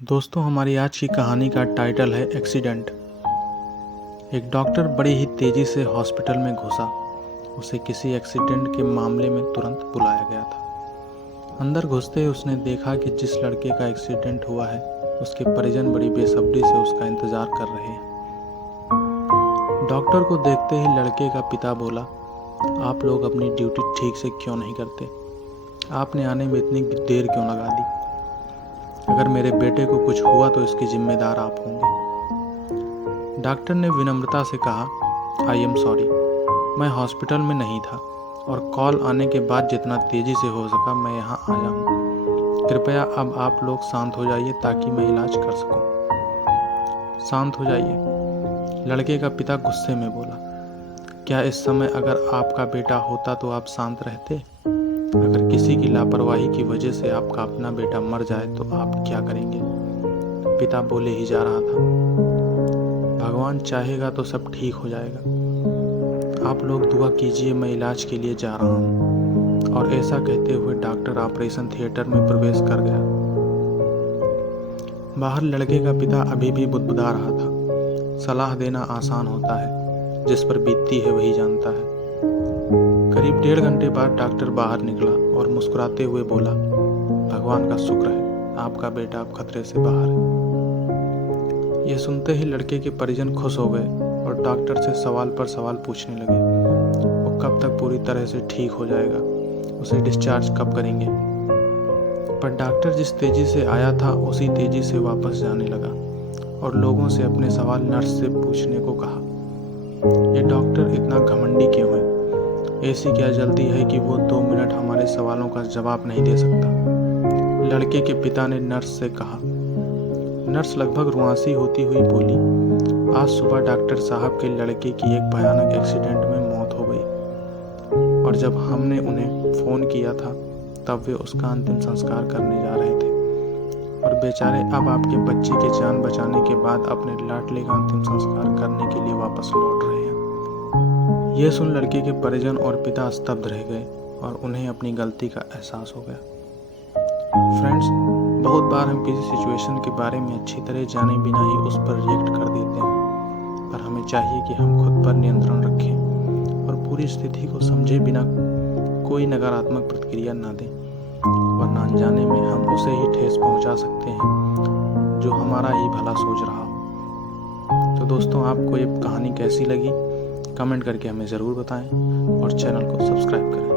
दोस्तों, हमारी आज की कहानी का टाइटल है एक्सीडेंट। एक डॉक्टर बड़ी ही तेज़ी से हॉस्पिटल में घुसा। उसे किसी एक्सीडेंट के मामले में तुरंत बुलाया गया था। अंदर घुसते ही उसने देखा कि जिस लड़के का एक्सीडेंट हुआ है उसके परिजन बड़ी बेसब्री से उसका इंतज़ार कर रहे हैं। डॉक्टर को देखते ही लड़के का पिता बोला, आप लोग अपनी ड्यूटी ठीक से क्यों नहीं करते? आपने आने में इतनी देर क्यों लगा दी? अगर मेरे बेटे को कुछ हुआ तो इसकी जिम्मेदार आप होंगे। डॉक्टर ने विनम्रता से कहा, आई एम सॉरी, मैं हॉस्पिटल में नहीं था और कॉल आने के बाद जितना तेज़ी से हो सका मैं यहाँ आया हूँ। कृपया अब आप लोग शांत हो जाइए ताकि मैं इलाज कर सकूँ। शांत हो जाइए, लड़के का पिता गुस्से में बोला। क्या इस समय अगर आपका बेटा होता तो आप शांत रहते? अगर किसी की लापरवाही की वजह से आपका अपना बेटा मर जाए तो आप क्या करेंगे? पिता बोले ही जा रहा था, भगवान चाहेगा तो सब ठीक हो जाएगा। आप लोग दुआ कीजिए, मैं इलाज के लिए जा रहा हूँ। और ऐसा कहते हुए डॉक्टर ऑपरेशन थिएटर में प्रवेश कर गया। बाहर लड़के का पिता अभी भी बुदबुदा रहा था। सलाह देना आसान होता है, जिस पर बीतती है वही जानता है। करीब 1.5 घंटे बाद डॉक्टर बाहर निकला और मुस्कुराते हुए बोला, भगवान का शुक्र है, आपका बेटा अब खतरे से बाहर है। यह सुनते ही लड़के के परिजन खुश हो गए और डॉक्टर से सवाल पर सवाल पूछने लगे। वो कब तक पूरी तरह से ठीक हो जाएगा? उसे डिस्चार्ज कब करेंगे? पर डॉक्टर जिस तेजी से आया था उसी तेजी से वापस जाने लगा और लोगों से अपने सवाल नर्स से पूछने को कहा। ये डॉक्टर इतना घमंडी क्यों है? ऐसी क्या जल्दी है कि वो 2 मिनट हमारे सवालों का जवाब नहीं दे सकता? लड़के के पिता ने नर्स से कहा। नर्स लगभग रुआंसी होती हुई बोली, आज सुबह डॉक्टर साहब के लड़के की एक भयानक एक्सीडेंट में मौत हो गई और जब हमने उन्हें फ़ोन किया था तब वे उसका अंतिम संस्कार करने जा रहे थे और बेचारे अब आपके बच्चे की जान बचाने के बाद अपने लाडले का अंतिम संस्कार करने के लिए वापस लौट रहे हैं। यह सुन लड़के के परिजन और पिता स्तब्ध रह गए और उन्हें अपनी गलती का एहसास हो गया। फ्रेंड्स, बहुत बार हम किसी सिचुएशन के बारे में अच्छी तरह जाने बिना ही उस पर रिएक्ट कर देते हैं, पर हमें चाहिए कि हम खुद पर नियंत्रण रखें और पूरी स्थिति को समझे बिना कोई नकारात्मक प्रतिक्रिया न दें, वरना अनजाने में हम उसे ही ठेस पहुंचा सकते हैं जो हमारा ही भला सोच रहा हो। तो दोस्तों, आपको ये कहानी कैसी लगी कमेंट करके हमें ज़रूर बताएं और चैनल को सब्सक्राइब करें।